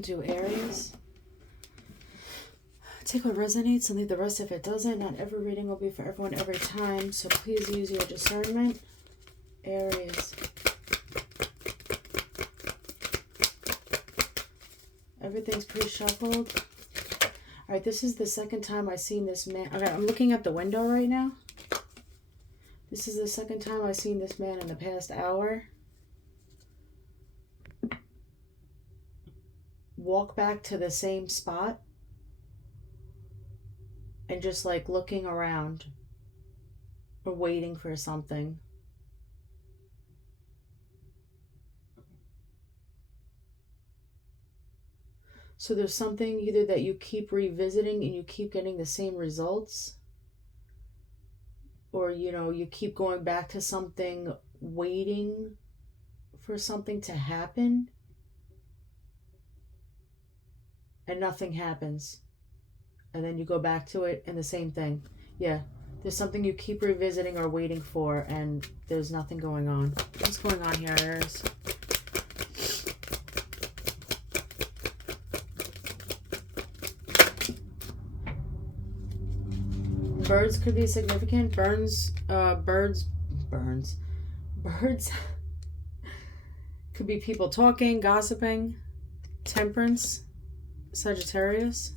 Do Aries. Take what resonates and leave the rest if it doesn't. Not every reading will be for everyone every time, so please use your discernment. Aries. Everything's pre-shuffled. All right, this is the second time I've seen this man. Okay, I'm looking at the window right now. This is the second time I've seen this man in the past hour walk back to the same spot and just like looking around or waiting for something. So there's something either that you keep revisiting and you keep getting the same results, or you keep going back to something waiting for something to happen and nothing happens, and then you go back to it and the same thing. Yeah, there's something you keep revisiting or waiting for and there's nothing going on. What's going on here, Aries? Birds could be significant. Birds could be people talking, gossiping. Temperance, Sagittarius.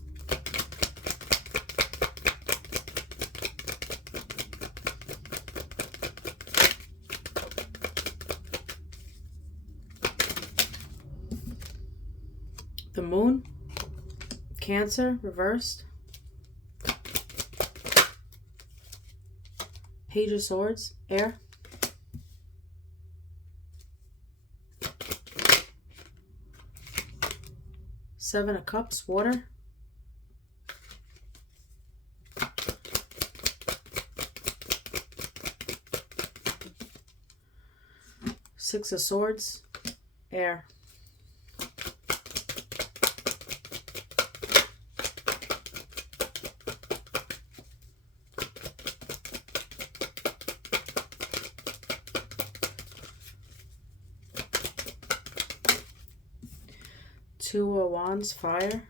The Moon, Cancer, reversed. Page of Swords, air. Seven of Cups, water. Six of Swords, air. Two of Wands, fire.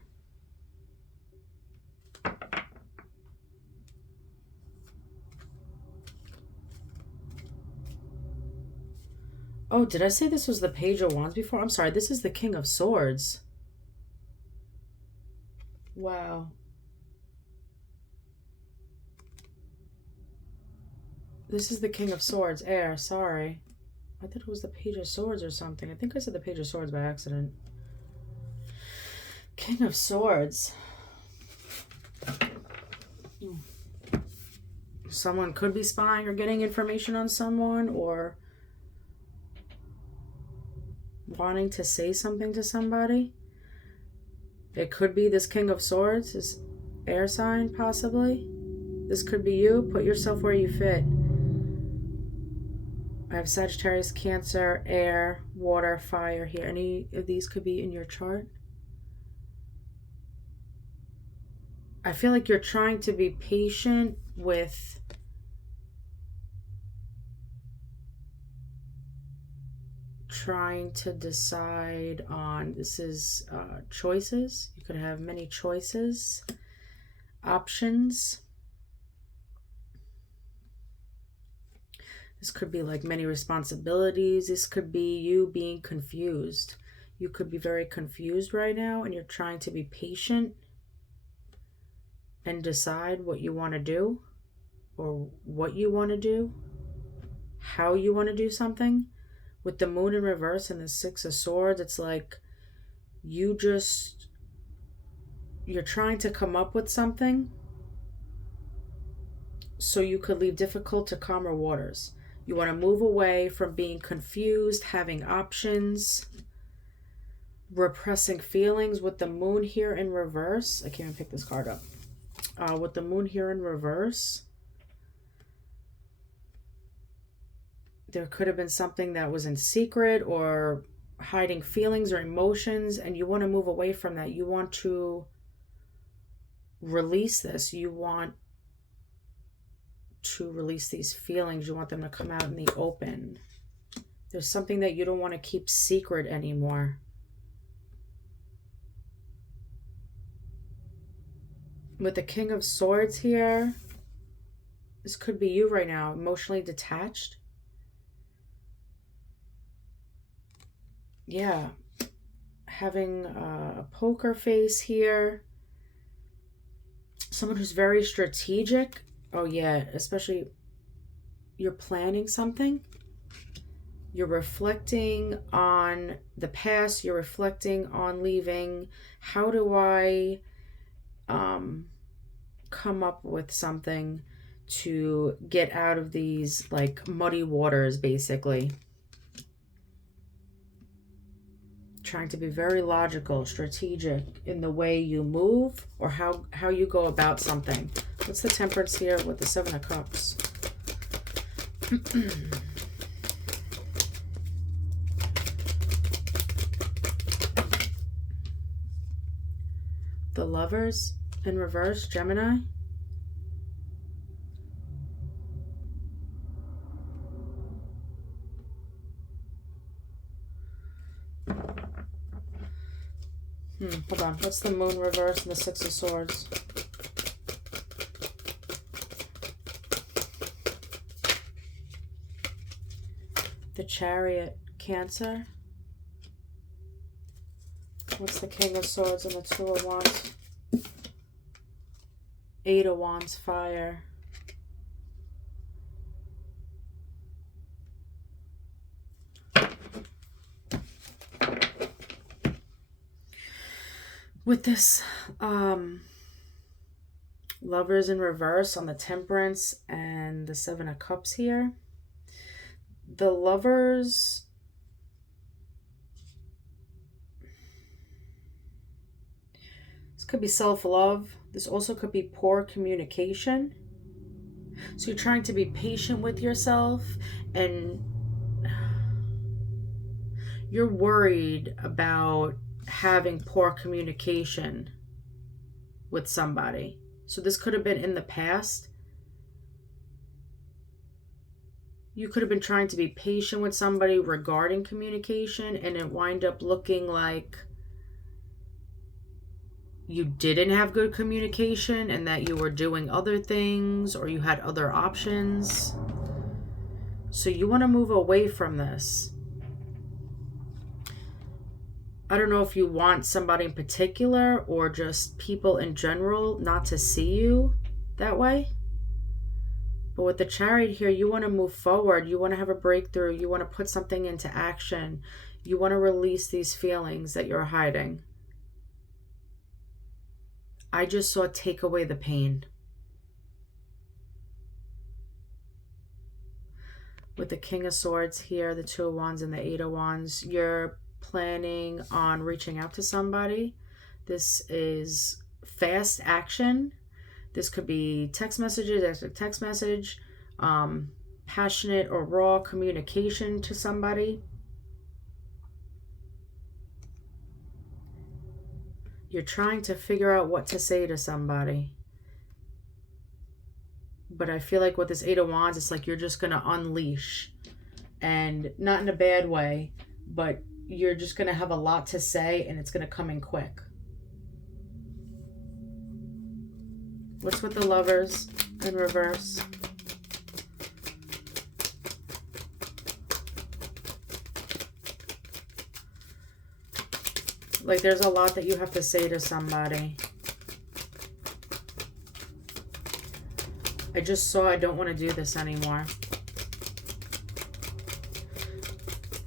Oh, did I say this was the Page of Wands before? I'm sorry, this is the King of Swords. Wow. This is the King of Swords, air, sorry. I thought it was the Page of Swords or something. I think I said the Page of Swords by accident. King of Swords. Someone could be spying or getting information on someone, or wanting to say something to somebody. It could be this King of Swords, this air sign, possibly. This could be you. Put yourself where you fit. I have Sagittarius, Cancer, air, water, fire here. Any of these could be in your chart. I feel like you're trying to be patient with trying to decide on, this is choices. You could have many choices, options. This could be like many responsibilities. This could be you being confused. You could be very confused right now and you're trying to be patient and decide what you want to do, or what you want to do, how you want to do something. With the Moon in reverse and the Six of Swords, it's like you're trying to come up with something so you could leave difficult to calmer waters. You want to move away from being confused, having options, repressing feelings. With the Moon here in reverse, I can't even pick this card up. With the Moon here in reverse, there could have been something that was in secret or hiding feelings or emotions, and you want to move away from that. You want to release this. You want to release these feelings. You want them to come out in the open. There's something that you don't want to keep secret anymore. With the King of Swords here, this could be you right now, emotionally detached. Yeah. Having a poker face here. Someone who's very strategic. Oh yeah, especially you're planning something. You're reflecting on the past. You're reflecting on leaving. How do I come up with something to get out of these like muddy waters, basically? Trying to be very logical, strategic in the way you move or how you go about something. What's the Temperance here with the Seven of Cups? The Lovers in reverse, Gemini. Hold on. What's the Moon reverse and the Six of Swords? The Chariot, Cancer. What's the King of Swords and the Two of Wands? Eight of Wands, Fire. With this Lovers in reverse on the Temperance and the Seven of Cups here, the Lovers, this could be self-love. This also could be poor communication. So you're trying to be patient with yourself and you're worried about having poor communication with somebody. So this could have been in the past. You could have been trying to be patient with somebody regarding communication and it wind up looking like you didn't have good communication and that you were doing other things or you had other options. So you want to move away from this. I don't know if you want somebody in particular or just people in general not to see you that way. But with the Chariot here, you want to move forward. You want to have a breakthrough. You want to put something into action. You want to release these feelings that you're hiding. I just saw take away the pain. With the King of Swords here, the Two of Wands and the Eight of Wands, you're planning on reaching out to somebody. This is fast action. This could be text messages after text message, passionate or raw communication to somebody. You're trying to figure out what to say to somebody. But I feel like with this Eight of Wands, it's like you're just going to unleash. And not in a bad way, but you're just going to have a lot to say and it's going to come in quick. What's with the Lovers in reverse? Like there's a lot that you have to say to somebody. I just saw I don't want to do this anymore.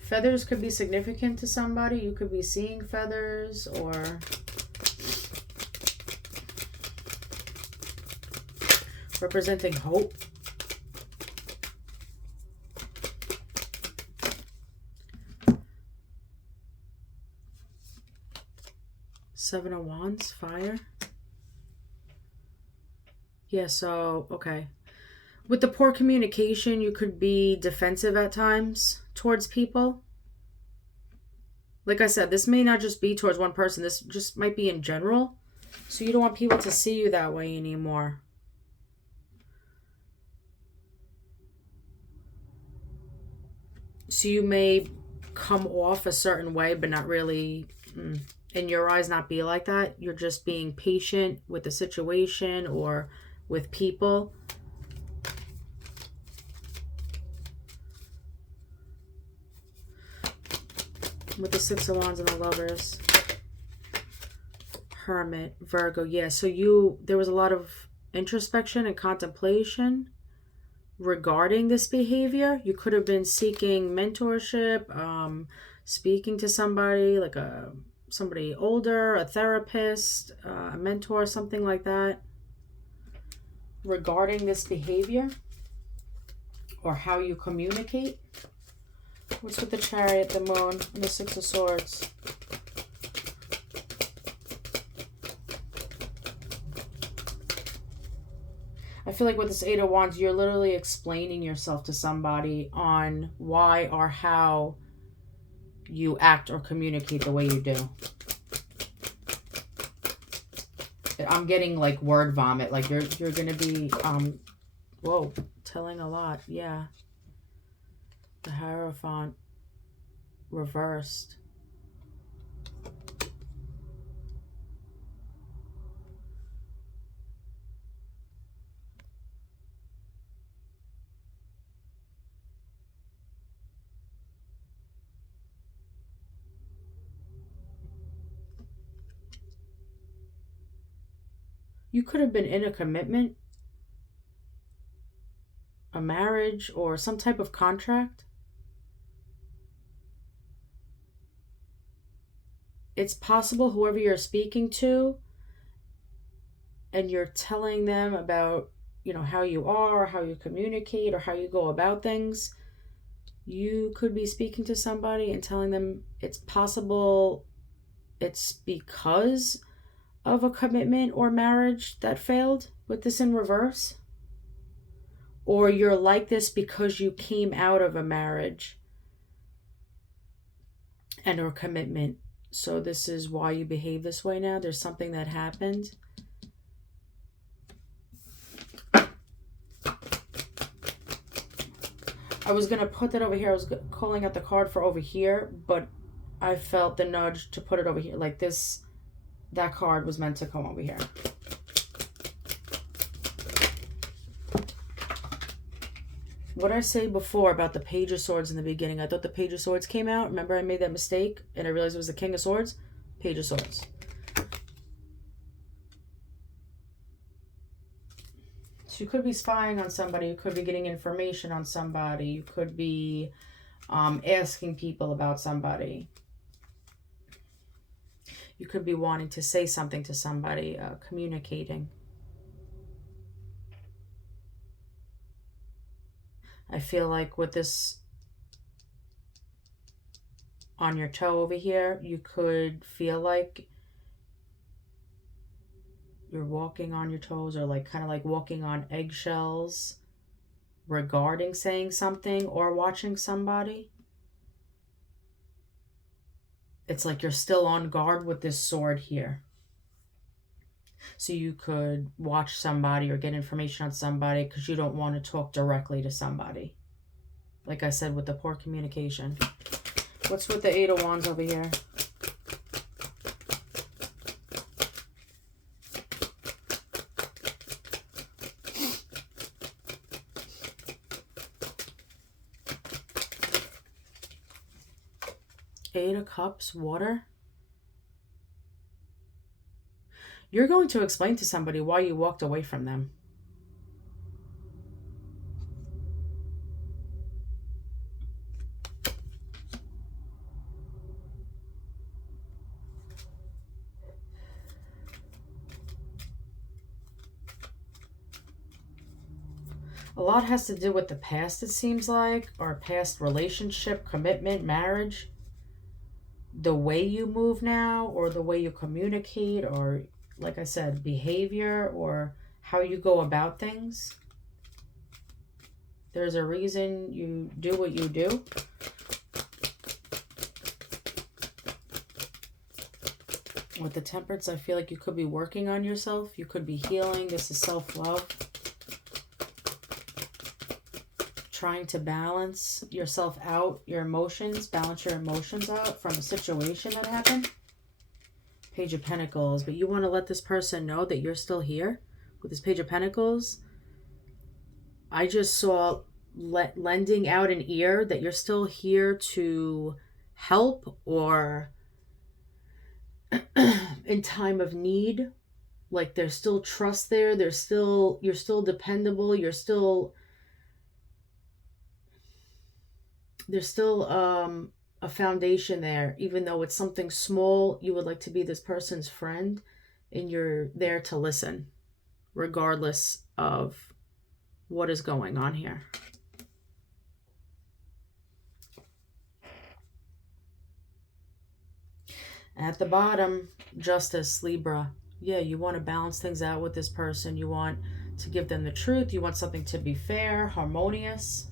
Feathers could be significant to somebody. You could be seeing feathers or representing hope. Seven of Wands, Fire. Yeah, so, okay. With the poor communication, you could be defensive at times towards people. Like I said, this may not just be towards one person. This just might be in general. So you don't want people to see you that way anymore. So you may come off a certain way, but not really in your eyes not be like that. You're just being patient with the situation or with people. With the Six of Wands and the Lovers. Hermit, Virgo. Yeah, so there was a lot of introspection and contemplation regarding this behavior. You could have been seeking mentorship, speaking to somebody like somebody older, a therapist, a mentor, something like that, regarding this behavior or how you communicate. What's with the Chariot, the Moon, and the Six of Swords? I feel like with this Eight of Wands, you're literally explaining yourself to somebody on why or how you act or communicate the way you do. I'm getting like word vomit. Like you're going to be, whoa, telling a lot. Yeah. The Hierophant reversed. You could have been in a commitment, a marriage, or some type of contract. It's possible whoever you're speaking to and you're telling them about, how you are, or how you communicate, or how you go about things. You could be speaking to somebody and telling them it's possible it's because of a commitment or marriage that failed with this in reverse. Or you're like this because you came out of a marriage and or commitment. So this is why you behave this way now. There's something that happened. I was going to put that over here. I was calling out the card for over here, but I felt the nudge to put it over here. Like this, that card was meant to come over here. What I say before about the Page of Swords in the beginning, I thought the Page of Swords came out. Remember I made that mistake and I realized it was the King of Swords? Page of Swords. So you could be spying on somebody. You could be getting information on somebody. You could be asking people about somebody. You could be wanting to say something to somebody, communicating. I feel like with this on your toe over here, you could feel like you're walking on your toes or like kind of like walking on eggshells regarding saying something or watching somebody. It's like you're still on guard with this sword here. So you could watch somebody or get information on somebody because you don't want to talk directly to somebody. Like I said, with the poor communication. What's with the Eight of Wands over here? Eight of Cups, water. You're going to explain to somebody why you walked away from them. A lot has to do with the past, it seems like, or past relationship, commitment, marriage. The way you move now, or the way you communicate, or, like I said, behavior, or how you go about things. There's a reason you do what you do. With the Temperance, I feel like you could be working on yourself. You could be healing. This is self-love. Trying to balance yourself out, your emotions, balance your emotions out from a situation that happened. Page of Pentacles, but you want to let this person know that you're still here with this Page of Pentacles. I just saw lending out an ear, that you're still here to help, or in time of need. Like there's still trust there. You're still dependable. There's still a foundation there, even though it's something small. You would like to be this person's friend, and you're there to listen regardless of what is going on here. At the bottom, Justice, Libra. Yeah, you want to balance things out with this person. You want to give them the truth. You want something to be fair, harmonious.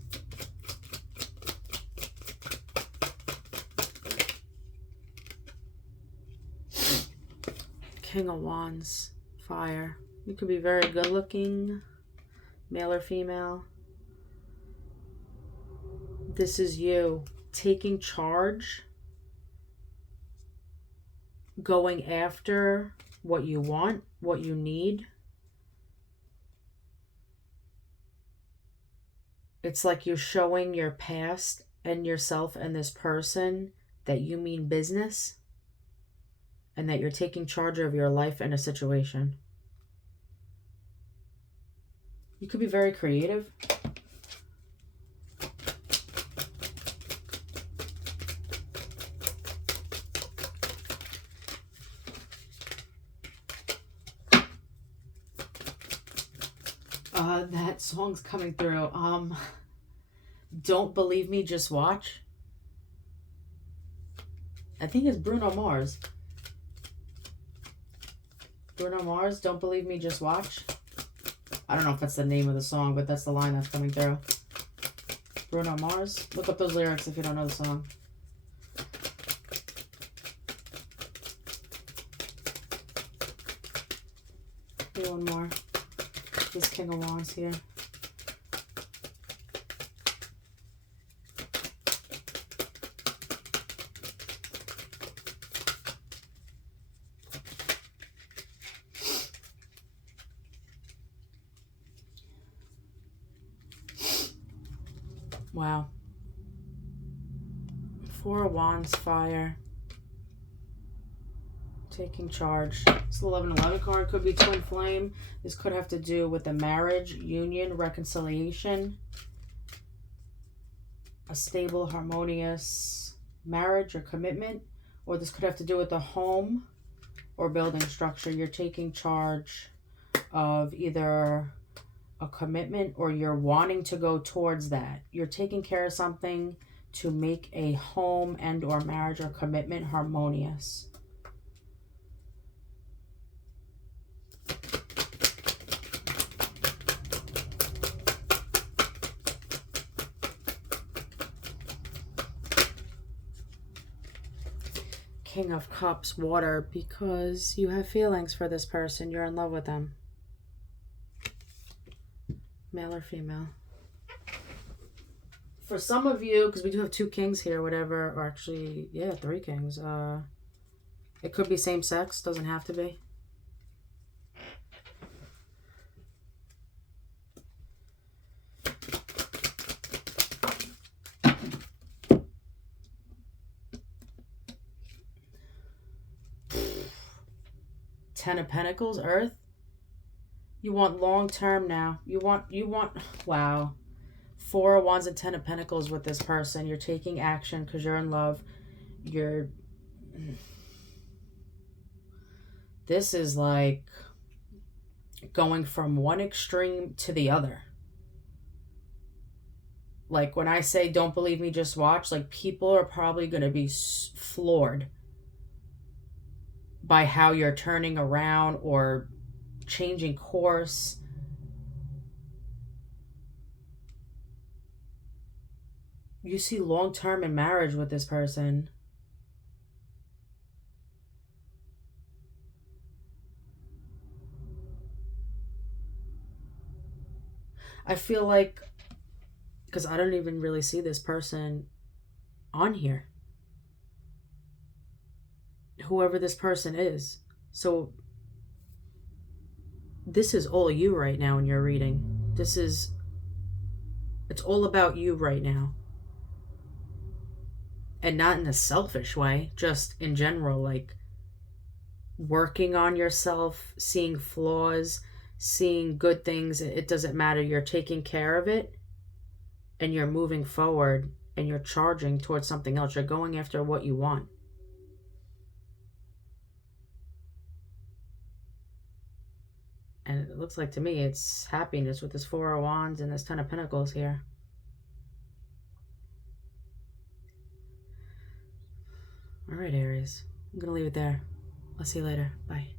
King of Wands, fire. You could be very good looking, male or female. This is you taking charge, going after what you want, what you need. It's like you're showing your past and yourself and this person that you mean business, and that you're taking charge of your life and a situation. You could be very creative. That song's coming through. Don't Believe Me, Just Watch. I think it's Bruno Mars. Bruno Mars, Don't Believe Me, Just Watch. I don't know if that's the name of the song, but that's the line that's coming through. Bruno Mars. Look up those lyrics if you don't know the song. Here, one more. This King of Wands here. Wow. Four of Wands, fire. Taking charge. This 1111 card could be twin flame. This could have to do with a marriage, union, reconciliation, a stable, harmonious marriage or commitment. Or this could have to do with a home or building structure. You're taking charge of either a commitment, or you're wanting to go towards that. You're taking care of something to make a home and or marriage or commitment harmonious. King of Cups, water, because you have feelings for this person. You're in love with them. Male or female? For some of you, because we do have two kings here, whatever, or actually, yeah, three kings. It could be same sex, doesn't have to be. Ten of Pentacles, Earth. You want long term now. You want, wow. Four of Wands and Ten of Pentacles with this person. You're taking action because you're in love. This is like going from one extreme to the other. Like when I say don't believe me, just watch, like people are probably going to be floored by how you're turning around or changing course. You see long-term in marriage with this person. I feel like, because I don't even really see this person on here. whoever this person is. So this is all you right now in your reading. It's all about you right now. And not in a selfish way, just in general, like working on yourself, seeing flaws, seeing good things. It doesn't matter. You're taking care of it and you're moving forward and you're charging towards something else. You're going after what you want. And it looks like to me it's happiness with this Four of Wands and this Ten of Pentacles here. All right, Aries. I'm going to leave it there. I'll see you later. Bye.